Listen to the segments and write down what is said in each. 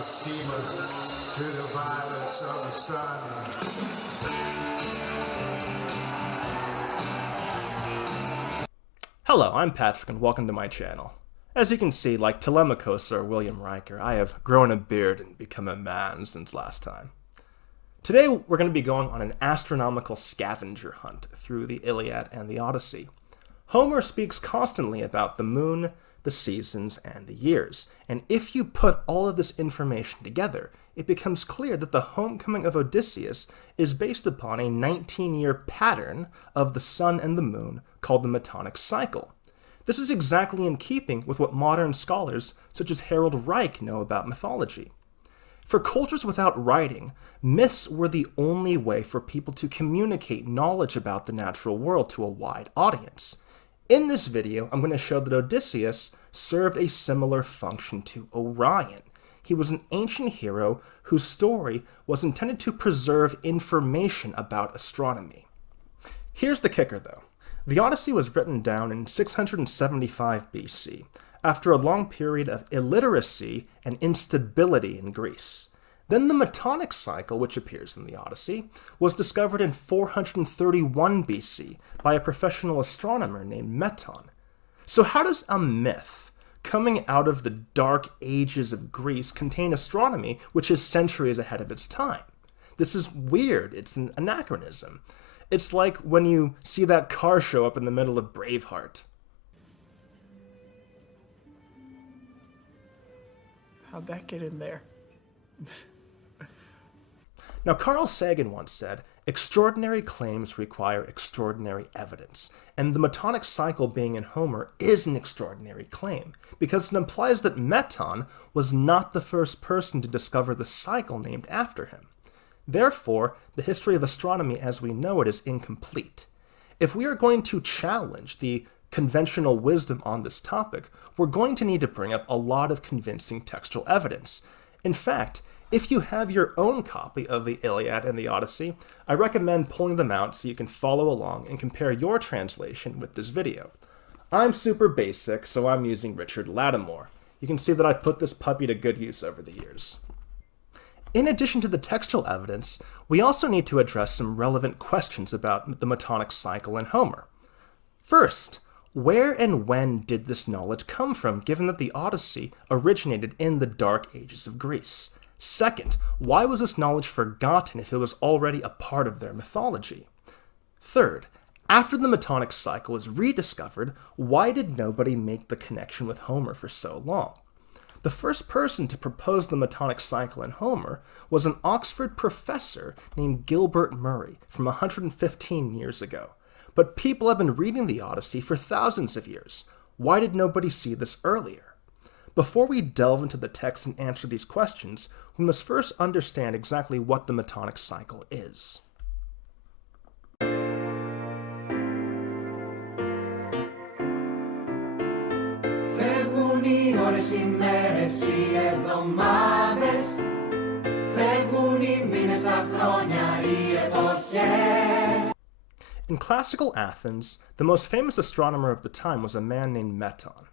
the steamer to the violence of the sun. Hello, I'm Patrick and welcome to my channel. As you can see, like Telemachus or William Riker, I have grown a beard and become a man since last time. Today we're going to be going on an astronomical scavenger hunt through the Iliad and the Odyssey. Homer speaks constantly about the moon, the seasons, and the years, and if you put all of this information together, it becomes clear that the homecoming of Odysseus is based upon a 19-year pattern of the sun and the moon called the Metonic Cycle. This is exactly in keeping with what modern scholars such as Harold Reich know about mythology. For cultures without writing, myths were the only way for people to communicate knowledge about the natural world to a wide audience. In this video, I'm going to show that Odysseus served a similar function to Orion. He was an ancient hero whose story was intended to preserve information about astronomy. Here's the kicker, though. The Odyssey was written down in 675 BC, after a long period of illiteracy and instability in Greece. Then the Metonic Cycle, which appears in the Odyssey, was discovered in 431 BC by a professional astronomer named Meton. So how does a myth coming out of the dark ages of Greece contain astronomy which is centuries ahead of its time? This is weird. It's an anachronism. It's like when you see that car show up in the middle of Braveheart. How'd that get in there? Now, Carl Sagan once said, "Extraordinary claims require extraordinary evidence," and the Metonic Cycle being in Homer is an extraordinary claim, because it implies that Meton was not the first person to discover the cycle named after him. Therefore, the history of astronomy as we know it is incomplete. If we are going to challenge the conventional wisdom on this topic, we're going to need to bring up a lot of convincing textual evidence. In fact, if you have your own copy of the Iliad and the Odyssey, I recommend pulling them out so you can follow along and compare your translation with this video. I'm super basic, so I'm using Richard Lattimore. You can see that I put this puppy to good use over the years. In addition to the textual evidence, we also need to address some relevant questions about the Metonic Cycle in Homer. First, where and when did this knowledge come from, given that the Odyssey originated in the Dark Ages of Greece? Second, why was this knowledge forgotten if it was already a part of their mythology? Third, after the Metonic Cycle was rediscovered, why did nobody make the connection with Homer for so long? The first person to propose the Metonic Cycle in Homer was an Oxford professor named Gilbert Murray from 115 years ago. But people have been reading the Odyssey for thousands of years. Why did nobody see this earlier? Before we delve into the text and answer these questions, we must first understand exactly what the Metonic Cycle is. Φεύγουν οι ώρες, οι μέρες, οι εβδομάδες. Φεύγουν οι μήνες, τα χρόνια, οι εποχές. In classical Athens, the most famous astronomer of the time was a man named Meton.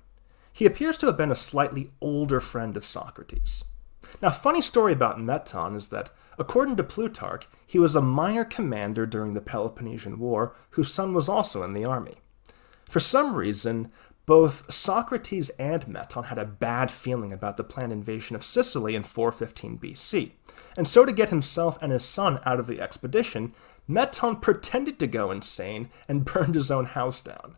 He appears to have been a slightly older friend of Socrates. Now, funny story about Meton is that, according to Plutarch, he was a minor commander during the Peloponnesian War whose son was also in the army. For some reason, both Socrates and Meton had a bad feeling about the planned invasion of Sicily in 415 BC, and so to get himself and his son out of the expedition, Meton pretended to go insane and burned his own house down.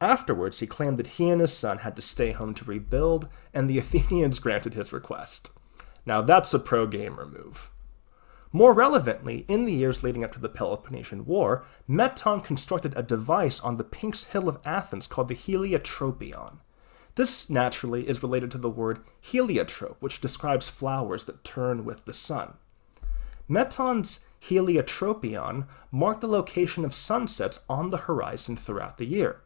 Afterwards, he claimed that he and his son had to stay home to rebuild, and the Athenians granted his request. Now that's a pro-gamer move. More relevantly, in the years leading up to the Peloponnesian War, Meton constructed a device on the Pnyx Hill of Athens called the Heliotropion. This, naturally, is related to the word heliotrope, which describes flowers that turn with the sun. Meton's Heliotropion marked the location of sunsets on the horizon throughout the year.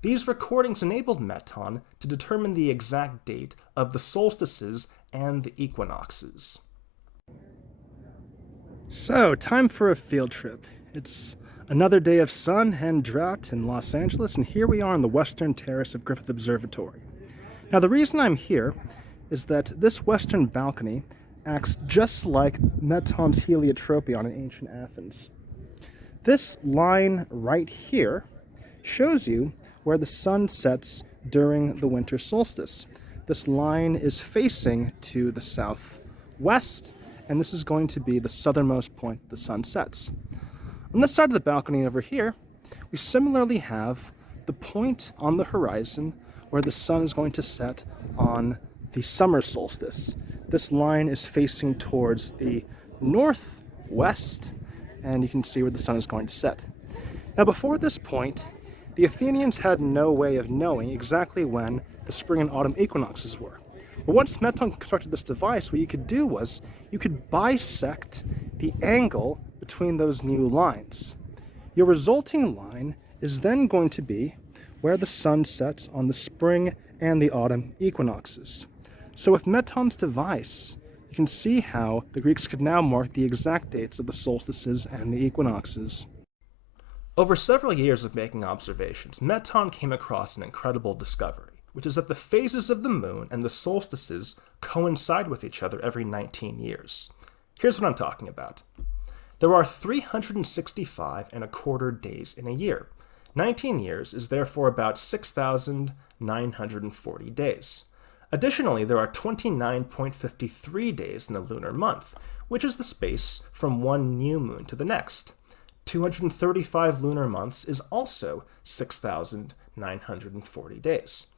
These recordings enabled Meton to determine the exact date of the solstices and the equinoxes. So, time for a field trip. It's another day of sun and drought in Los Angeles, and here we are on the western terrace of Griffith Observatory. Now, the reason I'm here is that this western balcony acts just like Meton's heliotropion in ancient Athens. This line right here shows you where the sun sets during the winter solstice. This line is facing to the southwest, and this is going to be the southernmost point the sun sets. On this side of the balcony over here, we similarly have the point on the horizon where the sun is going to set on the summer solstice. This line is facing towards the northwest, and you can see where the sun is going to set. Now, before this point, the Athenians had no way of knowing exactly when the spring and autumn equinoxes were. But once Meton constructed this device, what you could do was you could bisect the angle between those new lines. Your resulting line is then going to be where the sun sets on the spring and the autumn equinoxes. So with Meton's device, you can see how the Greeks could now mark the exact dates of the solstices and the equinoxes. Over several years of making observations, Meton came across an incredible discovery, which is that the phases of the moon and the solstices coincide with each other every 19 years. Here's what I'm talking about. There are 365 and a quarter days in a year. 19 years is therefore about 6,940 days. Additionally, there are 29.53 days in the lunar month, which is the space from one new moon to the next. 235 lunar months is also 6,940 days.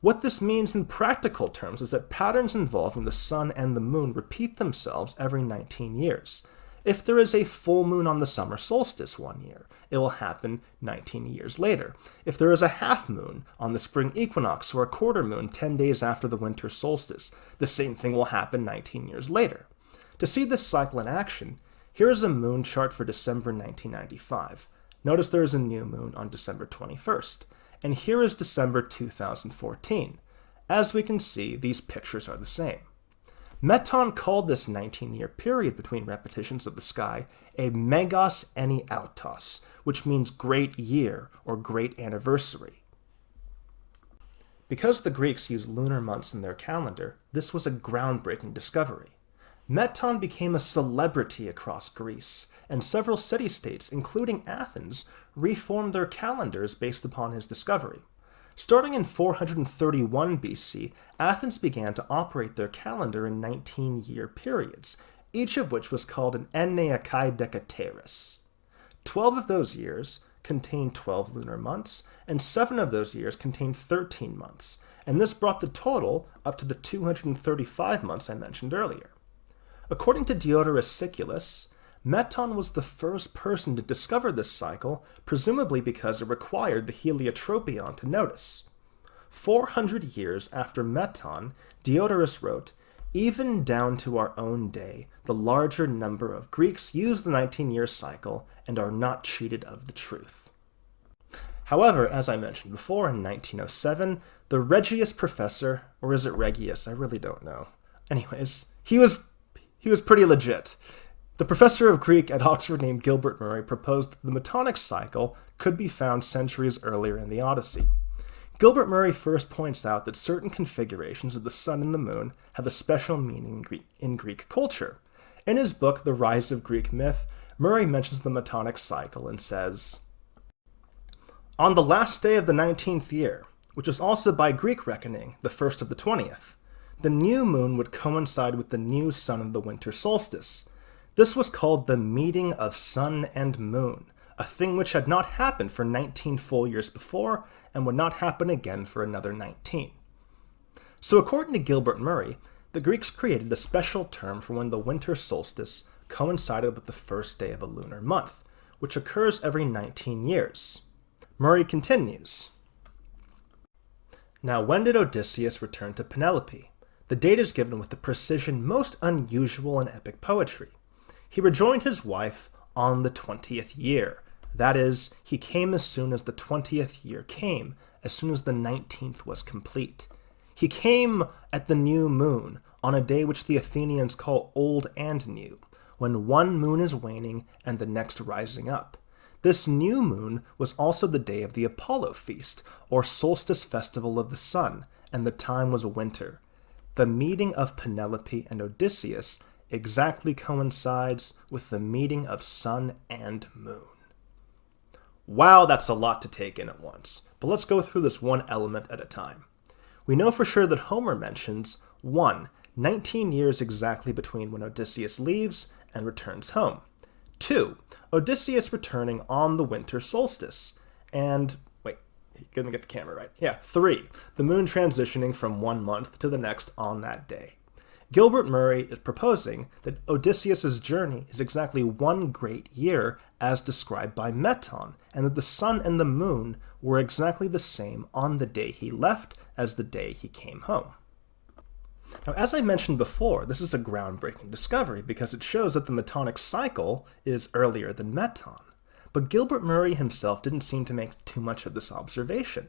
What this means in practical terms is that patterns involving the sun and the moon repeat themselves every 19 years. If there is a full moon on the summer solstice one year, it will happen 19 years later. If there is a half moon on the spring equinox or a quarter moon 10 days after the winter solstice, the same thing will happen 19 years later. To see this cycle in action, here is a moon chart for December 1995. Notice there is a new moon on December 21st. And here is December 2014. As we can see, these pictures are the same. Meton called this 19-year period between repetitions of the sky a megas eni autos, which means great year or great anniversary. Because the Greeks used lunar months in their calendar, this was a groundbreaking discovery. Meton became a celebrity across Greece, and several city-states, including Athens, reformed their calendars based upon his discovery. Starting in 431 BC, Athens began to operate their calendar in 19-year periods, each of which was called an enneakai decateris. 12 of those years contained 12 lunar months, and 7 of those years contained 13 months, and this brought the total up to the 235 months I mentioned earlier. According to Diodorus Siculus, Meton was the first person to discover this cycle, presumably because it required the heliotropion to notice. 400 years after Meton, Diodorus wrote, "Even down to our own day, the larger number of Greeks use the 19-year cycle and are not cheated of the truth." However, as I mentioned before, in 1907, the Regius professor, or is it Regius? I really don't know. Anyways, he was pretty legit. The professor of Greek at Oxford named Gilbert Murray proposed that the Metonic Cycle could be found centuries earlier in the Odyssey. Gilbert Murray first points out that certain configurations of the sun and the moon have a special meaning in Greek culture. In his book, The Rise of Greek Myth, Murray mentions the Metonic Cycle and says, "On the last day of the 19th year, which was also by Greek reckoning the first of the 20th, the new moon would coincide with the new sun of the winter solstice. This was called the meeting of sun and moon, a thing which had not happened for 19 full years before and would not happen again for another 19. So according to Gilbert Murray, the Greeks created a special term for when the winter solstice coincided with the first day of a lunar month, which occurs every 19 years. Murray continues, "Now when did Odysseus return to Penelope? The date is given with the precision most unusual in epic poetry. He rejoined his wife on the 20th year. That is, he came as soon as the 20th year came, as soon as the 19th was complete. He came at the new moon, on a day which the Athenians call old and new, when one moon is waning and the next rising up. This new moon was also the day of the Apollo feast, or solstice festival of the sun, and the time was winter. the meeting of Penelope and Odysseus exactly coincides with the meeting of sun and moon. Wow, that's a lot to take in at once, but let's go through this one element at a time. We know for sure that Homer mentions 1. 19 years exactly between when Odysseus leaves and returns home. 2. Odysseus returning on the winter solstice. And, wait, gonna get the camera right. Yeah, 3. The moon transitioning from one month to the next on that day. Gilbert Murray is proposing that Odysseus's journey is exactly one great year as described by Meton, and that the sun and the moon were exactly the same on the day he left as the day he came home. Now, as I mentioned before, this is a groundbreaking discovery because it shows that the Metonic Cycle is earlier than Meton. But Gilbert Murray himself didn't seem to make too much of this observation.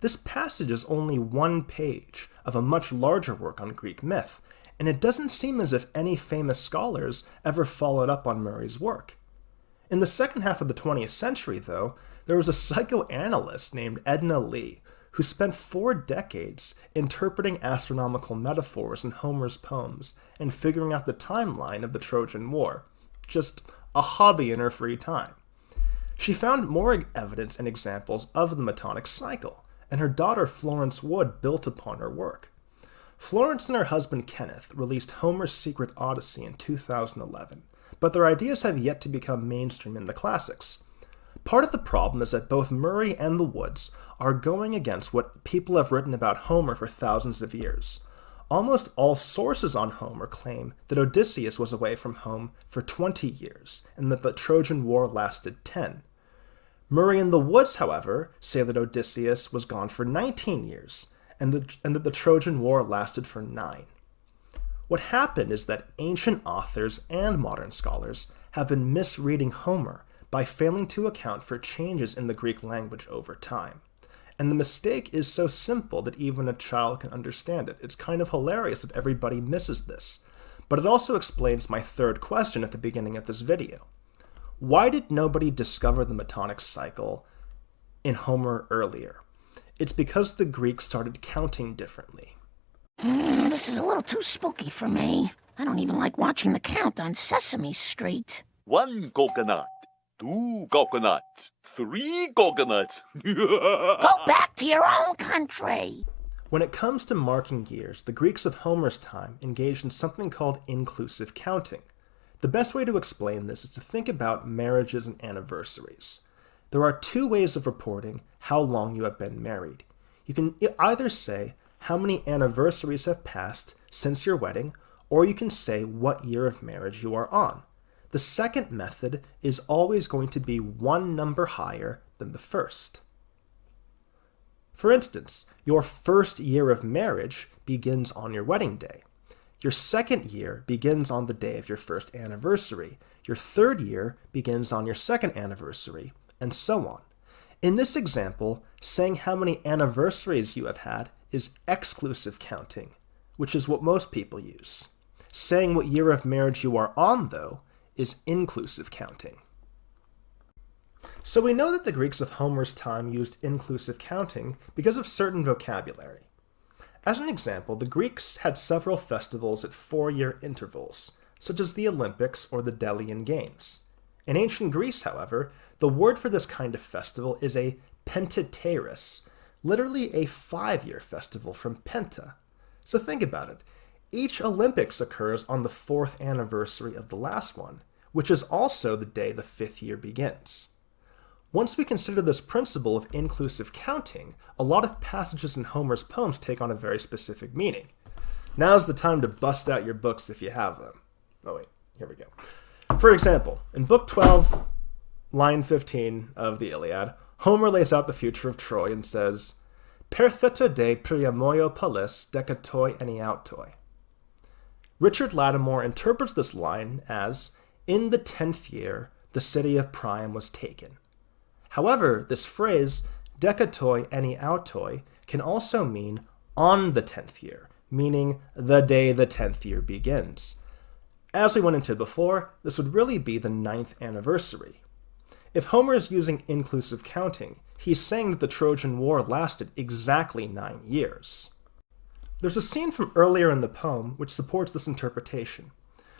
This passage is only one page of a much larger work on Greek myth, and it doesn't seem as if any famous scholars ever followed up on Murray's work. In the second half of the 20th century, though, there was a psychoanalyst named Edna Lee who spent 4 decades interpreting astronomical metaphors in Homer's poems and figuring out the timeline of the Trojan War. Just a hobby in her free time. She found more evidence and examples of the Metonic Cycle, and her daughter Florence Wood built upon her work. Florence and her husband Kenneth released Homer's Secret Odyssey in 2011, but their ideas have yet to become mainstream in the classics. Part of the problem is that both Murray and the Woods are going against what people have written about Homer for thousands of years. Almost all sources on Homer claim that Odysseus was away from home for 20 years, and that the Trojan War lasted 10. Murray and the Woods, however, say that Odysseus was gone for 19 years, and that the Trojan War lasted for 9. What happened is that ancient authors and modern scholars have been misreading Homer by failing to account for changes in the Greek language over time. And the mistake is so simple that even a child can understand it. It's kind of hilarious that everybody misses this. But it also explains my third question at the beginning of this video. Why did nobody discover the Metonic Cycle in Homer earlier? It's because the Greeks started counting differently. This is a little too spooky for me. I don't even like watching the count on Sesame Street. 1 coconut, 2 coconuts, 3 coconuts. Go back to your own country! When it comes to marking years, the Greeks of Homer's time engaged in something called inclusive counting. The best way to explain this is to think about marriages and anniversaries. There are 2 ways of reporting how long you have been married. You can either say how many anniversaries have passed since your wedding, or you can say what year of marriage you are on. The second method is always going to be one number higher than the first. For instance, your first year of marriage begins on your wedding day. Your second year begins on the day of your first anniversary. Your third year begins on your second anniversary, and so on. In this example, saying how many anniversaries you have had is exclusive counting, which is what most people use. Saying what year of marriage you are on, though, is inclusive counting. So we know that the Greeks of Homer's time used inclusive counting because of certain vocabulary. As an example, the Greeks had several festivals at 4-year intervals, such as the Olympics or the Delian Games. In ancient Greece, however, the word for this kind of festival is a pentateiros, literally a 5-year festival from penta. So think about it. Each Olympics occurs on the 4th anniversary of the last one, which is also the day the 5th year begins. Once we consider this principle of inclusive counting, a lot of passages in Homer's poems take on a very specific meaning. Now's the time to bust out your books if you have them. Oh wait, here we go. For example, in Book 12, line 15 of the Iliad, Homer lays out the future of Troy and says, Per theta de priamoio palis decatoi eniautoi. Richard Lattimore interprets this line as, in the 10th year, the city of Priam was taken. However, this phrase, decatoi eniautoi, can also mean on the 10th year, meaning the day the 10th year begins. As we went into before, this would really be the 9th anniversary. If Homer is using inclusive counting, he's saying that the Trojan War lasted exactly 9 years. There's a scene from earlier in the poem which supports this interpretation.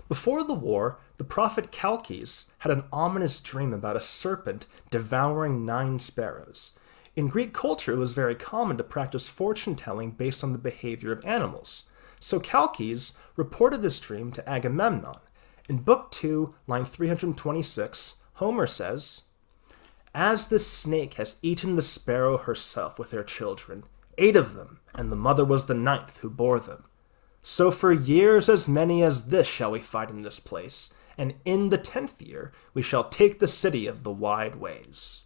Before the war, the prophet Chalkes had an ominous dream about a serpent devouring 9 sparrows. In Greek culture, it was very common to practice fortune-telling based on the behavior of animals. So Chalkes reported this dream to Agamemnon. In Book 2, line 326, Homer says, "As the snake has eaten the sparrow herself with her children, 8 of them, and the mother was the 9th who bore them. So for years as many as this shall we fight in this place, and in the 10th year we shall take the city of the wide ways."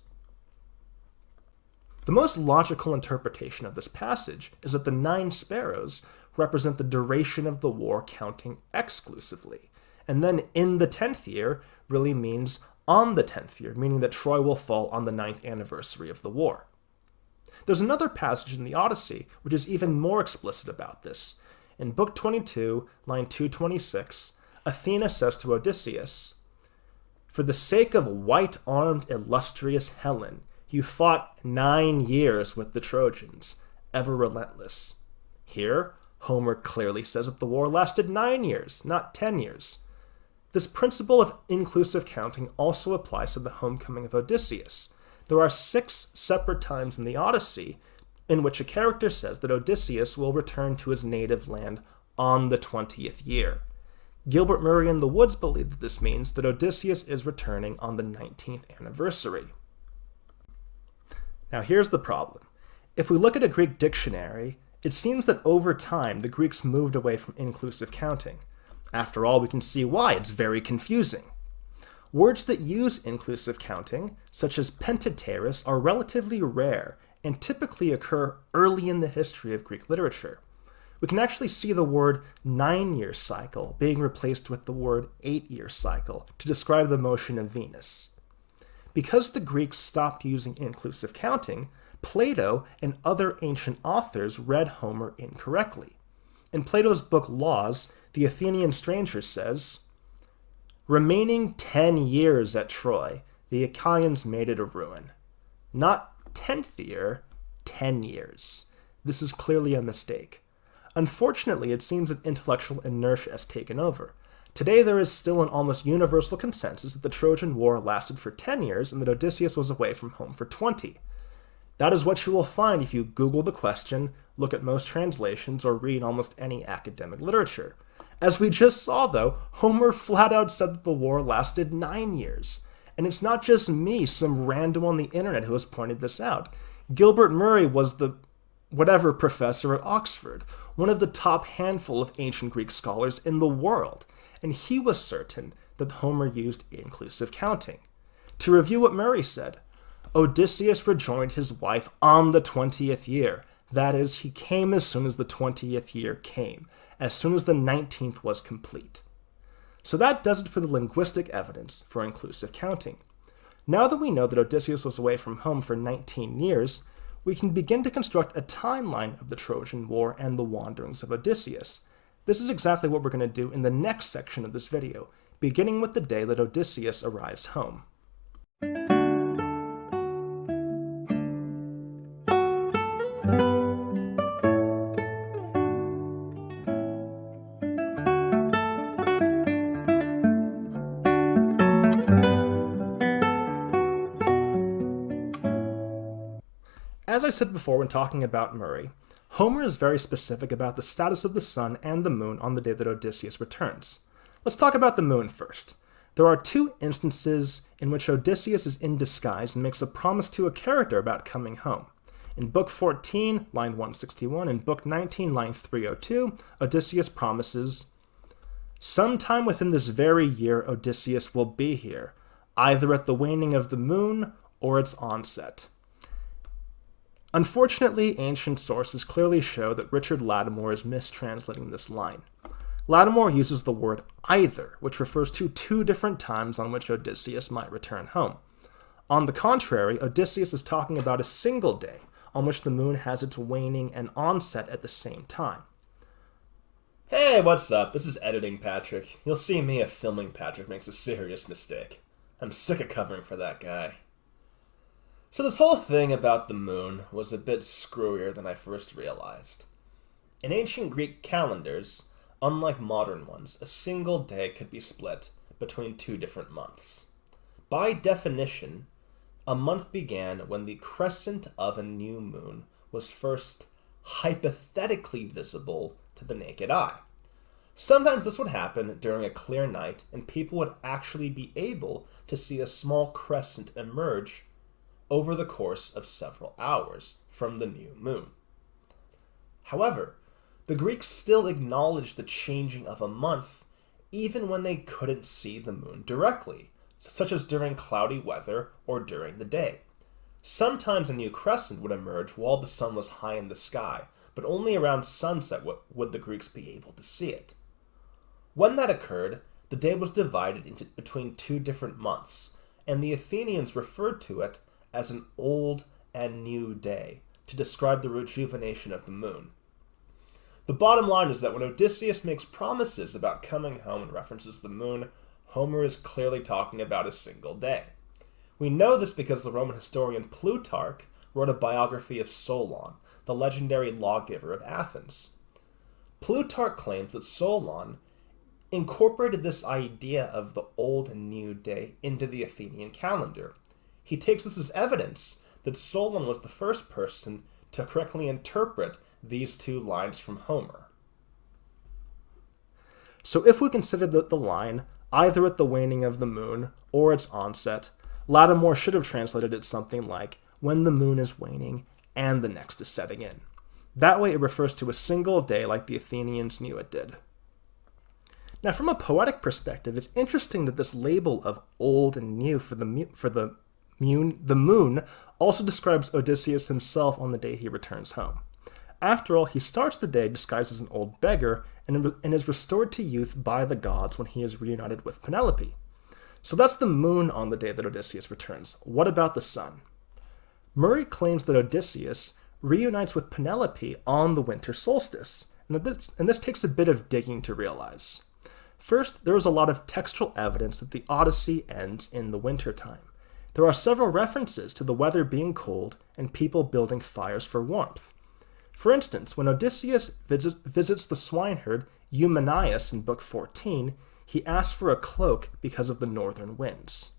The most logical interpretation of this passage is that the 9 sparrows represent the duration of the war counting exclusively, and then in the 10th year really means on the 10th year, meaning that Troy will fall on the 9th anniversary of the war. There's another passage in the Odyssey which is even more explicit about this. In Book 22, line 226, Athena says to Odysseus, "For the sake of white-armed illustrious Helen, you fought 9 years with the Trojans, ever relentless." Here, Homer clearly says that the war lasted 9 years, not 10 years. This principle of inclusive counting also applies to the homecoming of Odysseus. There are 6 separate times in the Odyssey in which a character says that Odysseus will return to his native land on the 20th year. Gilbert Murray and the Woods believe that this means that Odysseus is returning on the 19th anniversary. Now here's the problem. If we look at a Greek dictionary, it seems that over time the Greeks moved away from inclusive counting. After all, we can see why. It's very confusing. Words that use inclusive counting, such as pentateris, are relatively rare and typically occur early in the history of Greek literature. We can actually see the word 9-year cycle being replaced with the word 8-year cycle to describe the motion of Venus. Because the Greeks stopped using inclusive counting, Plato and other ancient authors read Homer incorrectly. In Plato's book Laws, the Athenian stranger says, "Remaining 10 years at Troy, the Achaeans made it a ruin." Not 10th year, 10 years. This is clearly a mistake. Unfortunately, it seems that intellectual inertia has taken over. Today there is still an almost universal consensus that the Trojan War lasted for 10 years and that Odysseus was away from home for 20. That is what you will find if you Google the question, look at most translations, or read almost any academic literature. As we just saw, though, Homer flat out said that the war lasted 9 years. And it's not just me, some random on the internet, who has pointed this out. Gilbert Murray was the whatever professor at Oxford, one of the top handful of ancient Greek scholars in the world, and he was certain that Homer used inclusive counting. To review what Murray said, Odysseus rejoined his wife on the 20th year. That is, he came as soon as the 20th year came, as soon as the 19th was complete. So that does it for the linguistic evidence for inclusive counting. Now that we know that Odysseus was away from home for 19 years, we can begin to construct a timeline of the Trojan War and the wanderings of Odysseus. This is exactly what we're going to do in the next section of this video, beginning with the day that Odysseus arrives home. As I said before when talking about Murray, Homer is very specific about the status of the sun and the moon on the day that Odysseus returns. Let's talk about the moon first. There are 2 instances in which Odysseus is in disguise and makes a promise to a character about coming home. In Book 14, line 161, and Book 19, line 302, Odysseus promises, "Sometime within this very year Odysseus will be here, either at the waning of the moon or its onset." Unfortunately, ancient sources clearly show that Richard Lattimore is mistranslating this line. Lattimore uses the word either, which refers to 2 different times on which Odysseus might return home. On the contrary, Odysseus is talking about a single day on which the moon has its waning and onset at the same time. Hey, what's up? This is Editing Patrick. You'll see me if Filming Patrick makes a serious mistake. I'm sick of covering for that guy. So this whole thing about the moon was a bit screwier than I first realized. In ancient Greek calendars, unlike modern ones, a single day could be split between two different months. By definition, a month began when the crescent of a new moon was first hypothetically visible to the naked eye. Sometimes this would happen during a clear night, and people would actually be able to see a small crescent emerge over the course of several hours from the new moon. However, the Greeks still acknowledged the changing of a month even when they couldn't see the moon directly, such as during cloudy weather or during the day. Sometimes a new crescent would emerge while the sun was high in the sky, but only around sunset would the Greeks be able to see it. When that occurred, the day was divided into between two different months, and the Athenians referred to it as an old and new day to describe the rejuvenation of the moon. The bottom line is that when Odysseus makes promises about coming home and references the moon, Homer is clearly talking about a single day. We know this because the Roman historian Plutarch wrote a biography of Solon, the legendary lawgiver of Athens. Plutarch claims that Solon incorporated this idea of the old and new day into the Athenian calendar. He takes this as evidence that Solon was the first person to correctly interpret these two lines from Homer. So if we consider the line either at the waning of the moon or its onset, Lattimore should have translated it something like, when the moon is waning and the next is setting in. That way it refers to a single day like the Athenians knew it did. Now, from a poetic perspective, it's interesting that this label of old and new for the moon also describes Odysseus himself on the day he returns home. After all, he starts the day disguised as an old beggar and is restored to youth by the gods when he is reunited with Penelope. So that's the moon on the day that Odysseus returns. What about the sun? Murray claims that Odysseus reunites with Penelope on the winter solstice, and this takes a bit of digging to realize. First, there is a lot of textual evidence that the Odyssey ends in the winter time. There are several references to the weather being cold and people building fires for warmth. For instance, when Odysseus visits the swineherd Eumenius in Book 14, he asks for a cloak because of the northern winds.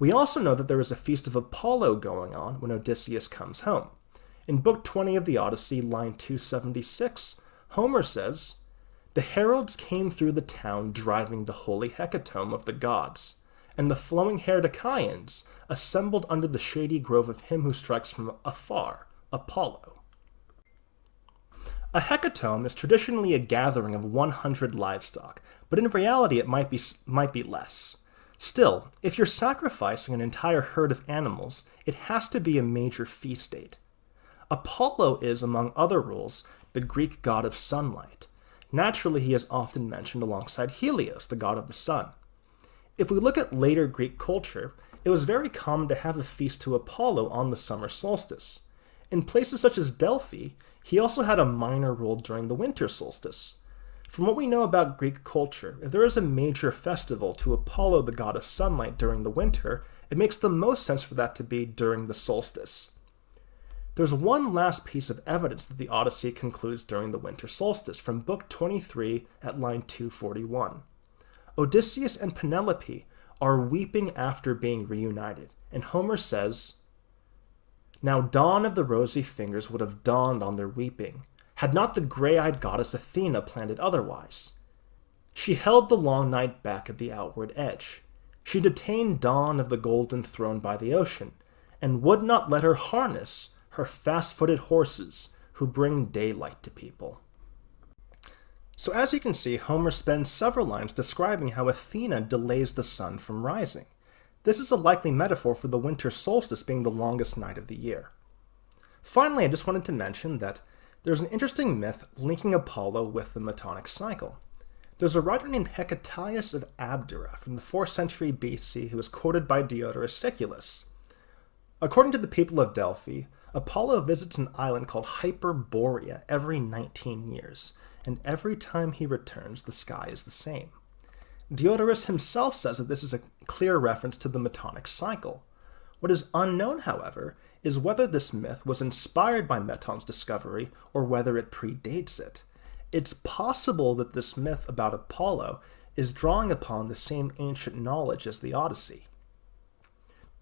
We also know that there is a feast of Apollo going on when Odysseus comes home. In Book 20 of the Odyssey, line 276, Homer says, "The heralds came through the town driving the holy hecatomb of the gods, and the flowing-haired Achaeans assembled under the shady grove of him who strikes from afar, Apollo." A hecatomb is traditionally a gathering of 100 livestock, but in reality it might be less. Still, if you're sacrificing an entire herd of animals, it has to be a major feast date. Apollo is, among other rules, the Greek god of sunlight. Naturally, he is often mentioned alongside Helios, the god of the sun. If we look at later Greek culture, it was very common to have a feast to Apollo on the summer solstice. In places such as Delphi, he also had a minor role during the winter solstice. From what we know about Greek culture, if there is a major festival to Apollo, the god of sunlight, during the winter, it makes the most sense for that to be during the solstice. There's one last piece of evidence that the Odyssey concludes during the winter solstice from Book 23 at line 241. Odysseus and Penelope are weeping after being reunited, and Homer says, "Now dawn of the rosy fingers would have dawned on their weeping, had not the gray-eyed goddess Athena planned it otherwise. She held the long night back at the outward edge. She detained dawn of the golden throne by the ocean, and would not let her harness her fast-footed horses who bring daylight to people." So as you can see, Homer spends several lines describing how Athena delays the sun from rising. This is a likely metaphor for the winter solstice being the longest night of the year. Finally, I just wanted to mention that there's an interesting myth linking Apollo with the Metonic Cycle. There's a writer named Hecataeus of Abdera from the 4th century BC who is quoted by Diodorus Siculus. According to the people of Delphi, Apollo visits an island called Hyperborea every 19 years, and every time he returns, the sky is the same. Diodorus himself says that this is a clear reference to the Metonic Cycle. What is unknown, however, is whether this myth was inspired by Meton's discovery or whether it predates it. It's possible that this myth about Apollo is drawing upon the same ancient knowledge as the Odyssey.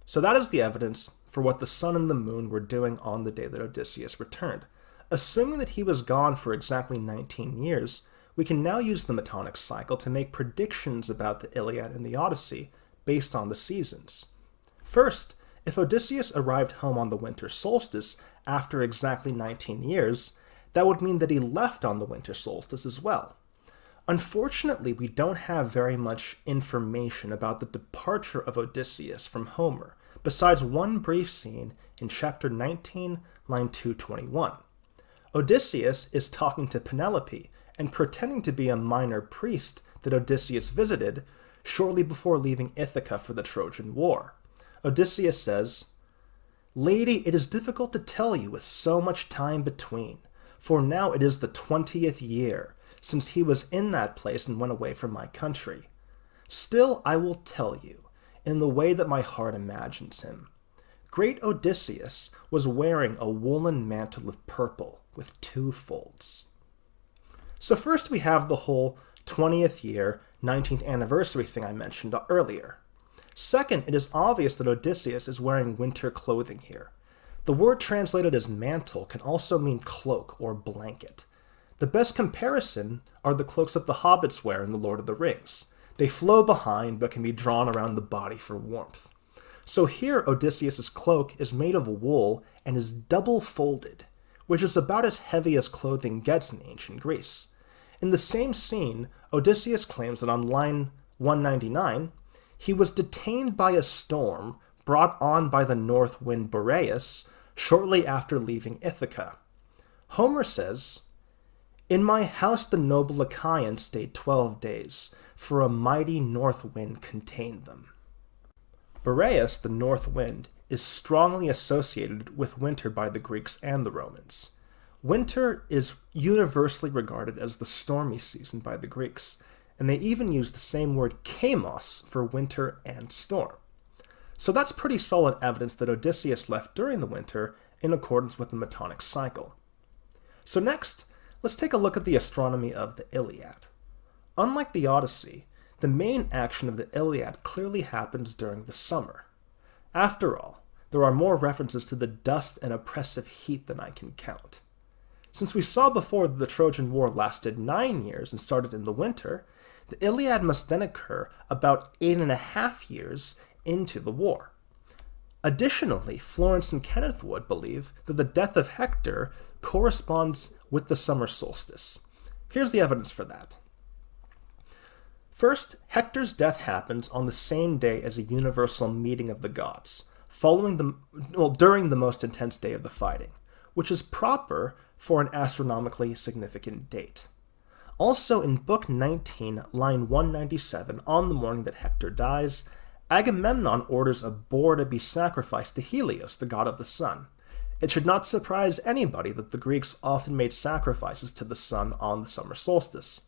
So that is the evidence for what the sun and the moon were doing on the day that Odysseus returned. Assuming that he was gone for exactly 19 years, we can now use the Metonic Cycle to make predictions about the Iliad and the Odyssey based on the seasons. First, if Odysseus arrived home on the winter solstice after exactly 19 years, that would mean that he left on the winter solstice as well. Unfortunately, we don't have very much information about the departure of Odysseus from Homer, besides one brief scene in chapter 19, line 221. Odysseus is talking to Penelope and pretending to be a minor priest that Odysseus visited shortly before leaving Ithaca for the Trojan War. Odysseus says, "Lady, it is difficult to tell you with so much time between, for now it is the 20th year since he was in that place and went away from my country. Still I will tell you, in the way that my heart imagines him. Great Odysseus was wearing a woolen mantle of purple with 2 folds." So first we have the whole 20th year, 19th anniversary thing I mentioned earlier. Second, it is obvious that Odysseus is wearing winter clothing here. The word translated as mantle can also mean cloak or blanket. The best comparison are the cloaks that the hobbits wear in The Lord of the Rings. They flow behind but can be drawn around the body for warmth. So here Odysseus' cloak is made of wool and is double folded, which is about as heavy as clothing gets in ancient Greece. In the same scene, Odysseus claims that on line 199, he was detained by a storm brought on by the north wind Boreas shortly after leaving Ithaca. Homer says, "In my house the noble Achaeans stayed 12 days, for a mighty north wind contained them." Boreas, the north wind, is strongly associated with winter by the Greeks and the Romans. Winter is universally regarded as the stormy season by the Greeks, and they even use the same word kamos for winter and storm. So that's pretty solid evidence that Odysseus left during the winter in accordance with the Metonic Cycle. So next, let's take a look at the astronomy of the Iliad. Unlike the Odyssey, the main action of the Iliad clearly happens during the summer. After all, there are more references to the dust and oppressive heat than I can count. Since we saw before that the Trojan War lasted 9 years and started in the winter, the Iliad must then occur about 8.5 years into the war. Additionally, Florence and Kenneth would believe that the death of Hector corresponds with the summer solstice. Here's the evidence for that. First, Hector's death happens on the same day as a universal meeting of the gods, during the most intense day of the fighting, which is proper for an astronomically significant date. Also, in Book 19, line 197, on the morning that Hector dies, Agamemnon orders a boar to be sacrificed to Helios, the god of the sun. It should not surprise anybody that the Greeks often made sacrifices to the sun on the summer solstice.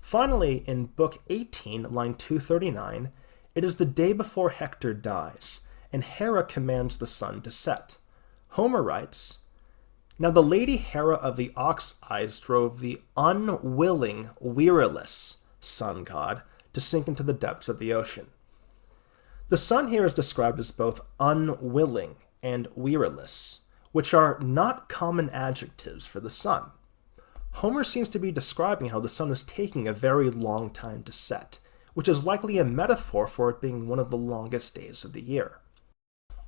Finally, in Book 18, line 239, it is the day before Hector dies, and Hera commands the sun to set. Homer writes, "Now the lady Hera of the ox eyes drove the unwilling, weariless sun god to sink into the depths of the ocean." The sun here is described as both unwilling and weariless, which are not common adjectives for the sun. Homer seems to be describing how the sun is taking a very long time to set, which is likely a metaphor for it being one of the longest days of the year.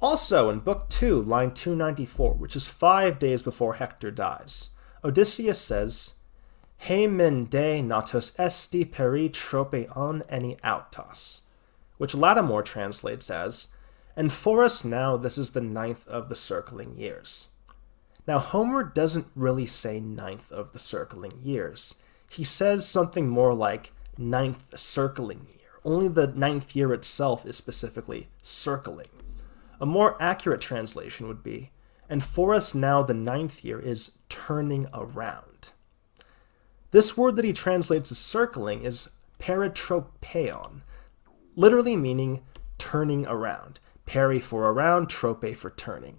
Also, in Book 2, line 294, which is 5 days before Hector dies, Odysseus says, "Heimen de natos esti peri tropeon eni autos," which Lattimore translates as, "And for us now this is the 9th of the circling years." Now, Homer doesn't really say 9th of the circling years. He says something more like 9th circling year. Only the 9th year itself is specifically circling. A more accurate translation would be, "And for us now the 9th year is turning around." This word that he translates as circling is peritropeon, literally meaning turning around. Peri for around, trope for turning.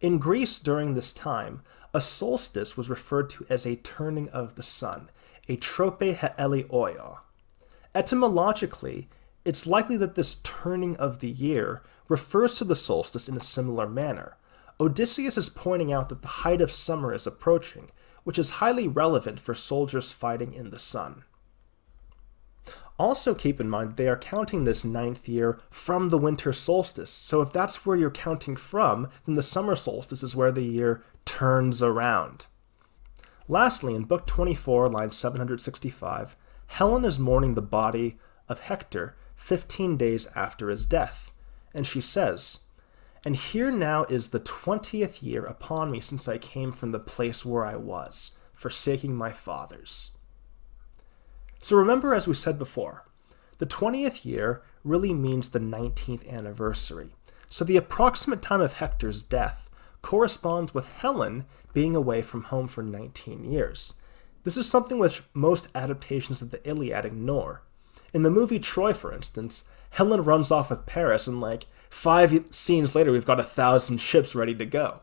In Greece during this time, a solstice was referred to as a turning of the sun, a trope helioio. Etymologically, it's likely that this turning of the year refers to the solstice in a similar manner. Odysseus is pointing out that the height of summer is approaching, which is highly relevant for soldiers fighting in the sun. Also keep in mind they are counting this 9th year from the winter solstice, so if that's where you're counting from, then the summer solstice is where the year turns around. Lastly, in Book 24, line 765, Helen is mourning the body of Hector 15 days after his death, and she says, "And here now is the 20th year upon me since I came from the place where I was, forsaking my fathers." So remember, as we said before, the 20th year really means the 19th anniversary. So the approximate time of Hector's death corresponds with Helen being away from home for 19 years. This is something which most adaptations of the Iliad ignore. In the movie Troy, for instance, Helen runs off with Paris and 5 scenes later we've got 1,000 ships ready to go.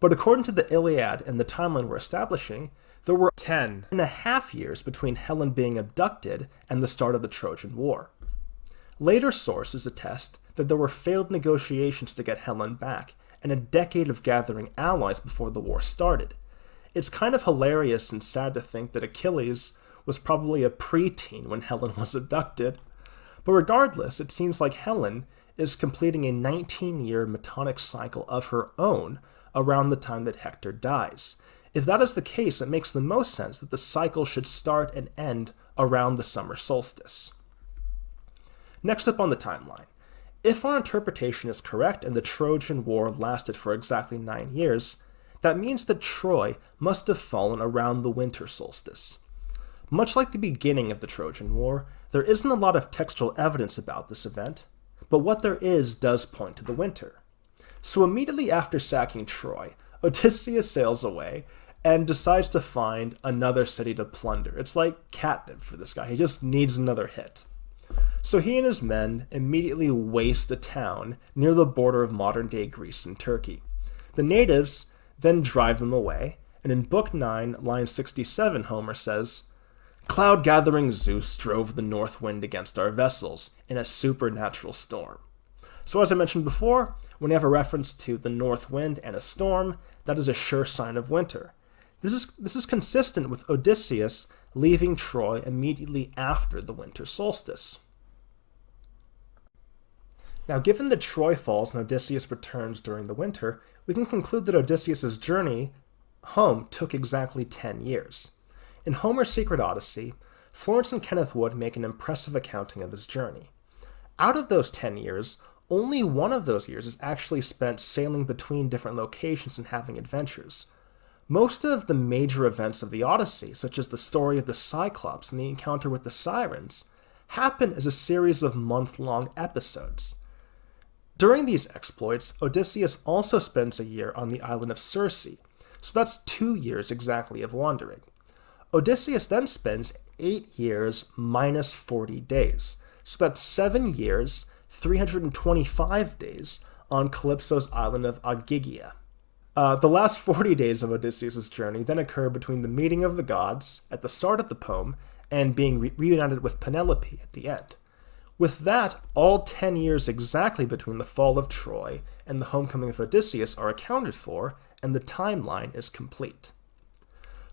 But according to the Iliad and the timeline we're establishing, there were 10.5 years between Helen being abducted and the start of the Trojan War. Later sources attest that there were failed negotiations to get Helen back, and a decade of gathering allies before the war started. It's kind of hilarious and sad to think that Achilles was probably a preteen when Helen was abducted. But regardless, it seems like Helen is completing a 19-year Metonic cycle of her own around the time that Hector dies. If that is the case, it makes the most sense that the cycle should start and end around the summer solstice. Next up on the timeline. If our interpretation is correct and the Trojan War lasted for exactly 9 years, that means that Troy must have fallen around the winter solstice. Much like the beginning of the Trojan War, there isn't a lot of textual evidence about this event, but what there is does point to the winter. So immediately after sacking Troy, Odysseus sails away and decides to find another city to plunder. It's like catnip for this guy. He just needs another hit. So he and his men immediately waste a town near the border of modern-day Greece and Turkey. The natives then drive them away, and in Book 9, line 67, Homer says, "Cloud-gathering Zeus drove the north wind against our vessels in a supernatural storm." So as I mentioned before, when you have a reference to the north wind and a storm, that is a sure sign of winter. This is consistent with Odysseus leaving Troy immediately after the winter solstice. Now, given that Troy falls and Odysseus returns during the winter, we can conclude that Odysseus' journey home took exactly 10 years. In Homer's Secret Odyssey, Florence and Kenneth Wood make an impressive accounting of his journey. Out of those 10 years, only one of those years is actually spent sailing between different locations and having adventures. Most of the major events of the Odyssey, such as the story of the Cyclops and the encounter with the Sirens, happen as a series of month-long episodes. During these exploits, Odysseus also spends a year on the island of Circe, so that's 2 years exactly of wandering. Odysseus then spends 8 years minus 40 days, so that's 7 years, 325 days on Calypso's island of Ogygia. The last 40 days of Odysseus' journey then occur between the meeting of the gods at the start of the poem and being reunited with Penelope at the end. With that, all 10 years exactly between the fall of Troy and the homecoming of Odysseus are accounted for, and the timeline is complete.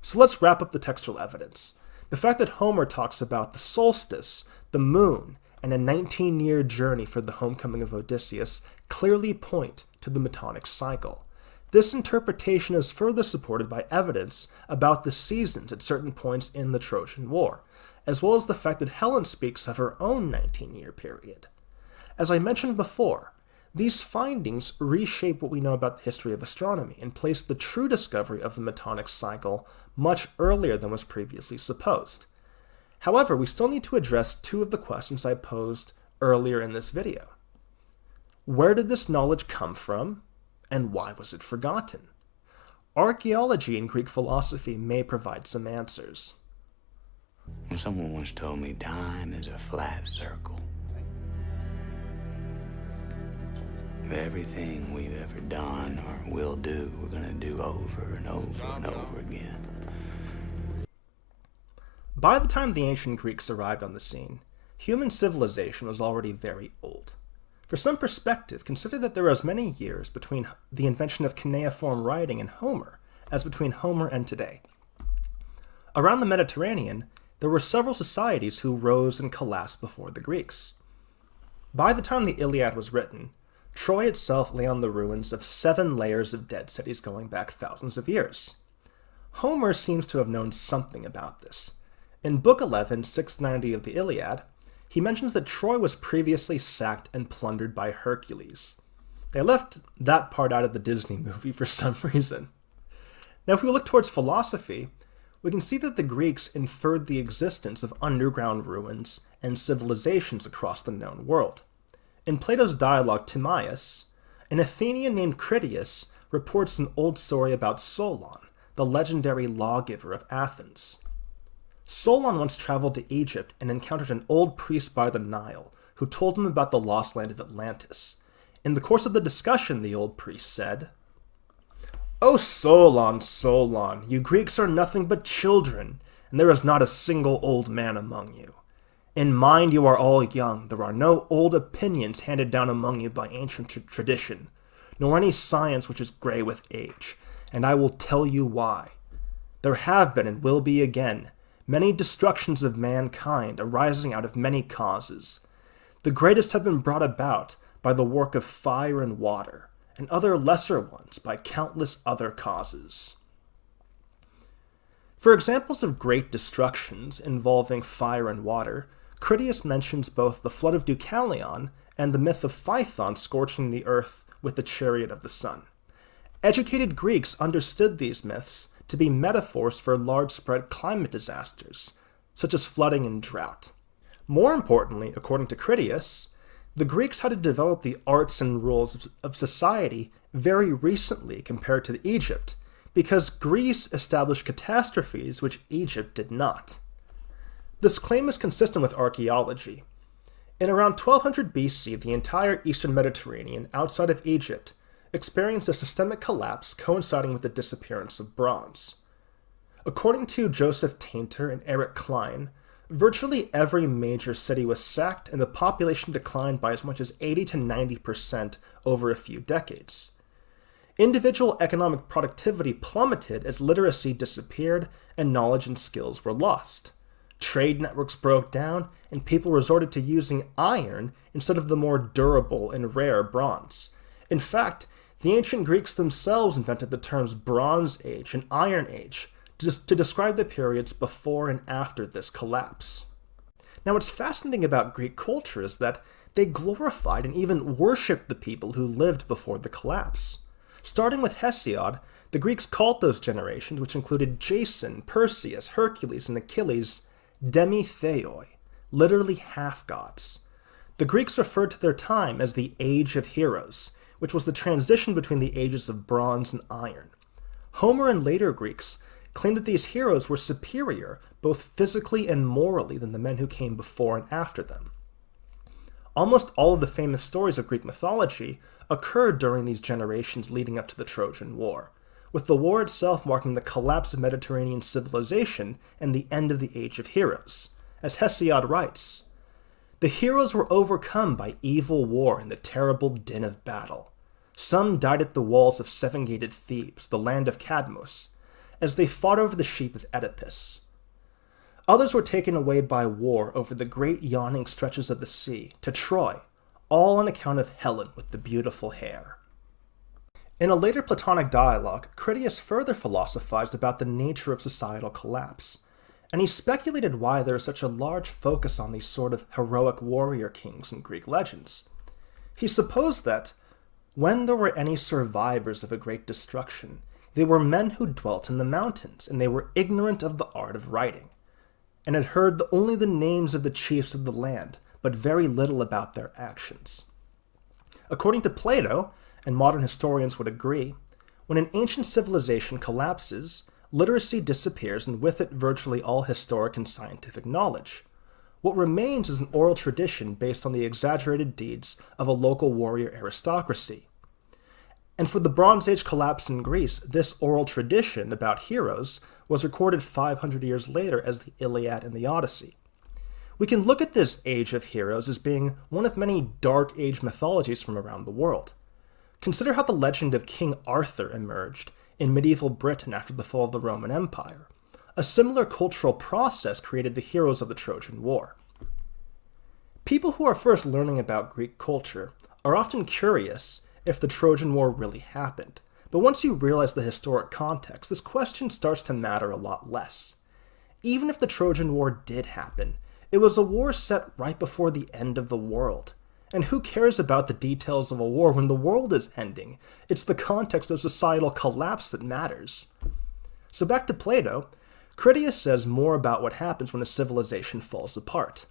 So let's wrap up the textual evidence. The fact that Homer talks about the solstice, the moon, and a 19-year journey for the homecoming of Odysseus clearly point to the Metonic Cycle. This interpretation is further supported by evidence about the seasons at certain points in the Trojan War, as well as the fact that Helen speaks of her own 19-year period. As I mentioned before, these findings reshape what we know about the history of astronomy and place the true discovery of the Metonic Cycle much earlier than was previously supposed. However, we still need to address 2 of the questions I posed earlier in this video. Where did this knowledge come from, and why was it forgotten? Archaeology and Greek philosophy may provide some answers. Someone once told me time is a flat circle. of everything we've ever done or will do, we're gonna do over and over and over again. By the time the ancient Greeks arrived on the scene, human civilization was already very old. For some perspective, consider that there were as many years between the invention of cuneiform writing and Homer as between Homer and today. Around the Mediterranean, there were several societies who rose and collapsed before the Greeks. By the time the Iliad was written, Troy itself lay on the ruins of 7 layers of dead cities going back thousands of years. Homer seems to have known something about this. In Book 11, 690 of the Iliad, he mentions that Troy was previously sacked and plundered by Hercules. They left that part out of the Disney movie for some reason. Now, if we look towards philosophy, we can see that the Greeks inferred the existence of underground ruins and civilizations across the known world. In Plato's dialogue Timaeus, an Athenian named Critias reports an old story about Solon, the legendary lawgiver of Athens. Solon once traveled to Egypt and encountered an old priest by the Nile who told him about the lost land of Atlantis. In the course of the discussion, the old priest said, "O Solon, Solon, you Greeks are nothing but children, and there is not a single old man among you. In mind you are all young, there are no old opinions handed down among you by ancient tradition, nor any science which is gray with age, and I will tell you why. There have been and will be again many destructions of mankind arising out of many causes. The greatest have been brought about by the work of fire and water, and other lesser ones by countless other causes." For examples of great destructions involving fire and water, Critias mentions both the flood of Deucalion and the myth of Phaethon scorching the earth with the chariot of the sun. Educated Greeks understood these myths to be metaphors for large-spread climate disasters, such as flooding and drought. More importantly, according to Critias, the Greeks had to develop the arts and rules of society very recently compared to Egypt, because Greece established catastrophes which Egypt did not. This claim is consistent with archaeology. In around 1200 BC, the entire eastern Mediterranean outside of Egypt experienced a systemic collapse coinciding with the disappearance of bronze. According to Joseph Tainter and Eric Klein, virtually every major city was sacked and the population declined by as much as 80 to 90% over a few decades. Individual economic productivity plummeted as literacy disappeared and knowledge and skills were lost. Trade networks broke down and people resorted to using iron instead of the more durable and rare bronze. In fact, the ancient Greeks themselves invented the terms Bronze Age and Iron Age to describe the periods before and after this collapse. Now, what's fascinating about Greek culture is that they glorified and even worshipped the people who lived before the collapse. Starting with Hesiod, the Greeks called those generations, which included Jason, Perseus, Hercules, and Achilles, demi-theoi, literally half-gods. The Greeks referred to their time as the Age of Heroes, which was the transition between the ages of bronze and iron. Homer and later Greeks claimed that these heroes were superior, both physically and morally, than the men who came before and after them. Almost all of the famous stories of Greek mythology occurred during these generations leading up to the Trojan War, with the war itself marking the collapse of Mediterranean civilization and the end of the Age of Heroes. As Hesiod writes, "The heroes were overcome by evil war and the terrible din of battle. Some died at the walls of seven-gated Thebes, the land of Cadmus, as they fought over the sheep of Oedipus. Others were taken away by war over the great yawning stretches of the sea, to Troy, all on account of Helen with the beautiful hair." In a later Platonic dialogue, Critias further philosophized about the nature of societal collapse, and he speculated why there is such a large focus on these sort of heroic warrior kings in Greek legends. He supposed that, when there were any survivors of a great destruction, they were men who dwelt in the mountains, and they were ignorant of the art of writing, and had heard only the names of the chiefs of the land, but very little about their actions. According to Plato, and modern historians would agree, when an ancient civilization collapses, literacy disappears and with it virtually all historic and scientific knowledge. What remains is an oral tradition based on the exaggerated deeds of a local warrior aristocracy. And for the Bronze Age collapse in Greece, this oral tradition about heroes was recorded 500 years later as the Iliad and the Odyssey. We can look at this age of heroes as being one of many Dark Age mythologies from around the world. Consider how the legend of King Arthur emerged in medieval Britain after the fall of the Roman Empire. A similar cultural process created the heroes of the Trojan War. People who are first learning about Greek culture are often curious if the Trojan War really happened, but once you realize the historic context, this question starts to matter a lot less. Even if the Trojan War did happen, it was a war set right before the end of the world. And who cares about the details of a war when the world is ending? It's the context of societal collapse that matters. So back to Plato, Critias says more about what happens when a civilization falls apart.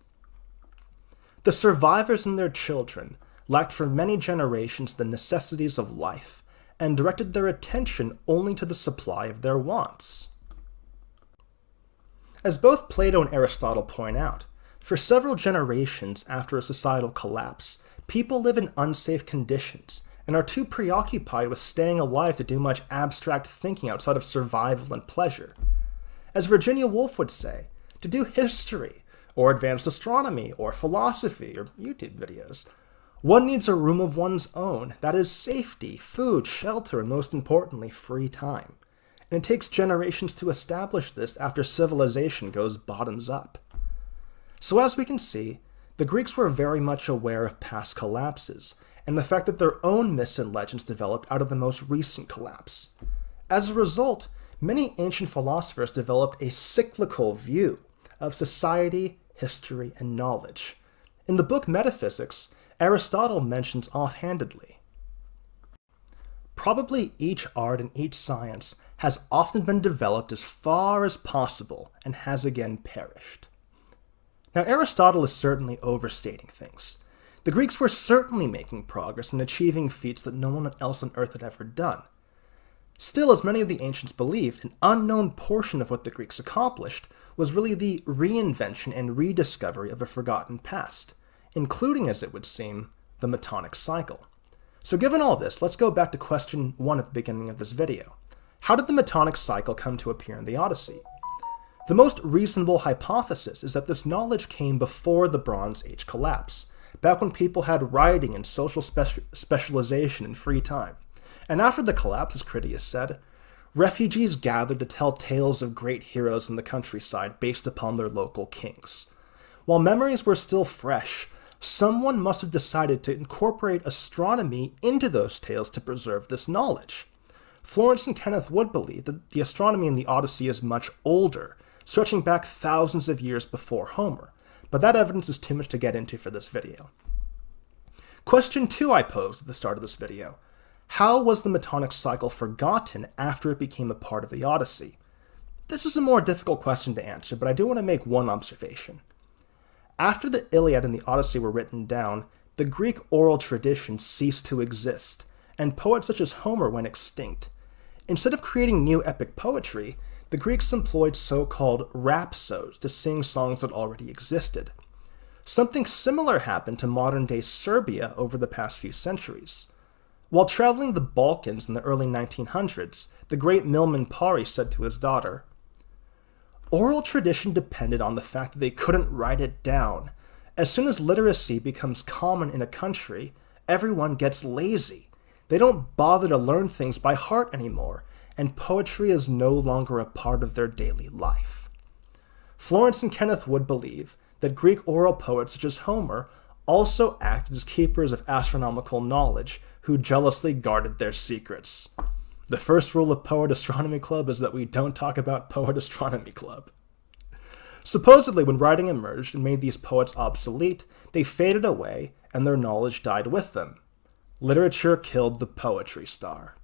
The survivors and their children lacked for many generations the necessities of life, and directed their attention only to the supply of their wants. As both Plato and Aristotle point out, for several generations after a societal collapse, people live in unsafe conditions and are too preoccupied with staying alive to do much abstract thinking outside of survival and pleasure. As Virginia Woolf would say, to do history, or advanced astronomy, or philosophy, or YouTube videos, one needs a room of one's own, that is safety, food, shelter, and most importantly, free time. And it takes generations to establish this after civilization goes bottoms up. So as we can see, the Greeks were very much aware of past collapses, and the fact that their own myths and legends developed out of the most recent collapse. As a result, many ancient philosophers developed a cyclical view of society, history, and knowledge. In the book Metaphysics, Aristotle mentions offhandedly, probably each art and each science has often been developed as far as possible and has again perished. Now, Aristotle is certainly overstating things. The Greeks were certainly making progress and achieving feats that no one else on Earth had ever done. Still, as many of the ancients believed, an unknown portion of what the Greeks accomplished was really the reinvention and rediscovery of a forgotten past, including, as it would seem, the Metonic Cycle. So given all this, let's go back to question 1 at the beginning of this video. How did the Metonic Cycle come to appear in the Odyssey? The most reasonable hypothesis is that this knowledge came before the Bronze Age collapse, back when people had writing and social specialization and free time. And after the collapse, as Critias said, refugees gathered to tell tales of great heroes in the countryside based upon their local kings. While memories were still fresh, someone must have decided to incorporate astronomy into those tales to preserve this knowledge. Florence and Kenneth would believe that the astronomy in the Odyssey is much older, stretching back thousands of years before Homer, but that evidence is too much to get into for this video. Question 2 I posed at the start of this video. How was the Metonic Cycle forgotten after it became a part of the Odyssey? This is a more difficult question to answer, but I do want to make one observation. After the Iliad and the Odyssey were written down, the Greek oral tradition ceased to exist, and poets such as Homer went extinct. Instead of creating new epic poetry, the Greeks employed so-called rhapsodes to sing songs that already existed. Something similar happened to modern-day Serbia over the past few centuries. While traveling the Balkans in the early 1900s, the great Milman Parry said to his daughter, "Oral tradition depended on the fact that they couldn't write it down. As soon as literacy becomes common in a country, everyone gets lazy. They don't bother to learn things by heart anymore, and poetry is no longer a part of their daily life." Florence and Kenneth would believe that Greek oral poets such as Homer also acted as keepers of astronomical knowledge who jealously guarded their secrets. The first rule of Poet Astronomy Club is that we don't talk about Poet Astronomy Club. Supposedly, when writing emerged and made these poets obsolete, they faded away and their knowledge died with them. Literature killed the poetry star.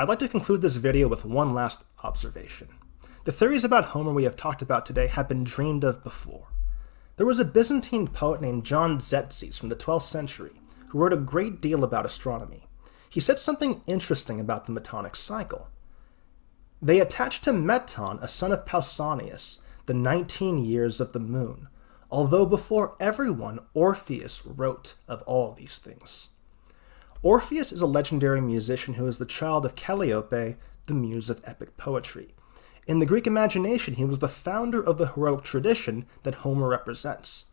I'd like to conclude this video with one last observation. The theories about Homer we have talked about today have been dreamed of before. There was a Byzantine poet named John Tzetzes from the 12th century who wrote a great deal about astronomy. He said something interesting about the Metonic Cycle. They attached to Meton, a son of Pausanias, the 19 years of the moon, although before everyone Orpheus wrote of all these things. Orpheus is a legendary musician who is the child of Calliope, the muse of epic poetry. In the Greek imagination, he was the founder of the heroic tradition that Homer represents.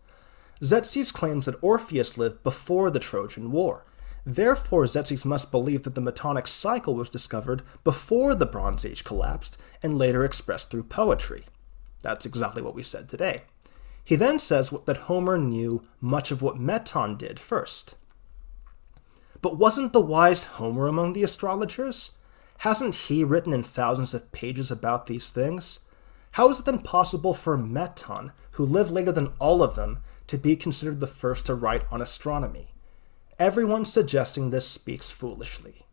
Tzetzes claims that Orpheus lived before the Trojan War. Therefore, Tzetzes must believe that the Metonic Cycle was discovered before the Bronze Age collapsed and later expressed through poetry. That's exactly what we said today. He then says that Homer knew much of what Meton did first. But wasn't the wise Homer among the astrologers? Hasn't he written in thousands of pages about these things? How is it then possible for Meton, who lived later than all of them, to be considered the first to write on astronomy? Everyone suggesting this speaks foolishly.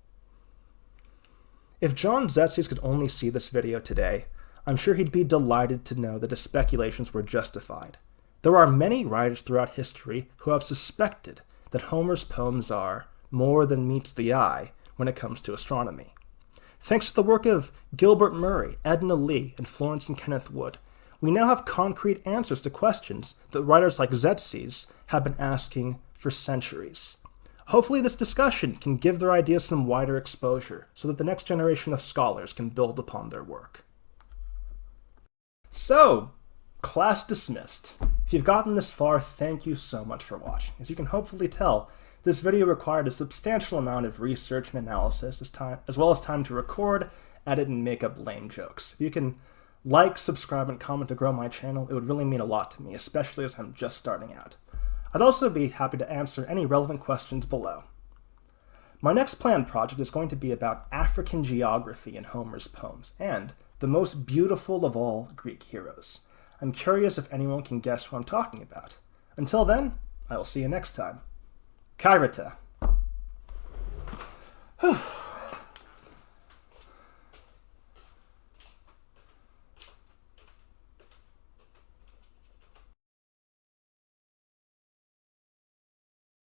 If John Tzetzes could only see this video today, I'm sure he'd be delighted to know that his speculations were justified. There are many writers throughout history who have suspected that Homer's poems are more than meets the eye when it comes to astronomy. Thanks to the work of Gilbert Murray, Edna Lee, and Florence and Kenneth Wood, we now have concrete answers to questions that writers like Tzetzes have been asking for centuries. Hopefully this discussion can give their ideas some wider exposure so that the next generation of scholars can build upon their work. So, class dismissed. If you've gotten this far, thank you so much for watching. As you can hopefully tell, this video required a substantial amount of research and analysis, as well as time to record, edit, and make up lame jokes. If you can like, subscribe, and comment to grow my channel, it would really mean a lot to me, especially as I'm just starting out. I'd also be happy to answer any relevant questions below. My next planned project is going to be about African geography in Homer's poems, and the most beautiful of all Greek heroes. I'm curious if anyone can guess who I'm talking about. Until then, I will see you next time. Kairata.